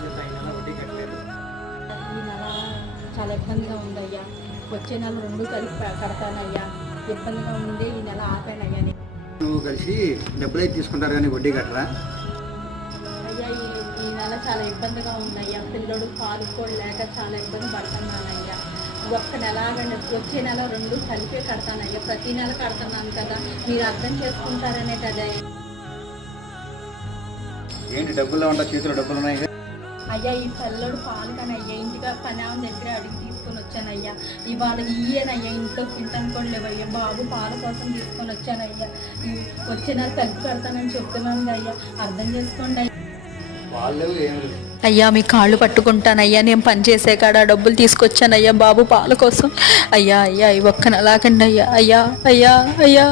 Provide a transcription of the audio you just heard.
చేత ఈ నెల వడ్డీ కట్టలేదు. ఈ నెల చాలా ఇబ్బందిగా ఉందయ్యా. వచ్చే నెల 2 కలిపి కడతానయ్యా. ఇబ్బందిగా ఉంది, ఈ నెల ఆపానయ్యా. నువ్వు కలిసి డబ్బులు అయితే తీసుకుంటారు కానీ వడ్డీ కట్టరా? అయ్యా ఈ నెల చాలా ఇబ్బందిగా ఉందయ్యా. పిల్లడు పాలు కూడా లేక చాలా ఇబ్బంది పడుతున్నానయ్యా. ఒక్క నెల ఆగండి, వచ్చే నెల 2 కలిపే కడతానయ్యా. ప్రతి నెల కడుతున్నాను కదా, మీరు అర్థం చేసుకుంటారనే కదా. ఏంటి డబ్బులు ఉంటా, చేతిలో డబ్బులు ఉన్నాయి? అయ్యా ఈ పిల్లడు పాలు కానీ అయ్యా, ఇంటిగా పని ఆమె దగ్గర అడిగి తీసుకొని వచ్చానయ్యా. ఇవాళ ఇయ్యేనయ్యా, ఇంట్లో తింటాను కూడా లేవయ్యా. బాబు పాల కోసం తీసుకొని వచ్చానయ్యా. వచ్చే నెల కలిపి కడతానని చెప్తున్నాను అయ్యా, అర్థం చేసుకోండి అయ్యా. అయ్యా మీ కాళ్ళు పట్టుకుంటానయ్యా, నేను పని చేసే కాడ డబ్బులు తీసుకొచ్చానయ్యా బాబు పాల కోసం. అయ్యా అయ్యా ఈ ఒక్క నెలాగండి అయ్యా. అయ్యా అయ్యా అయ్యా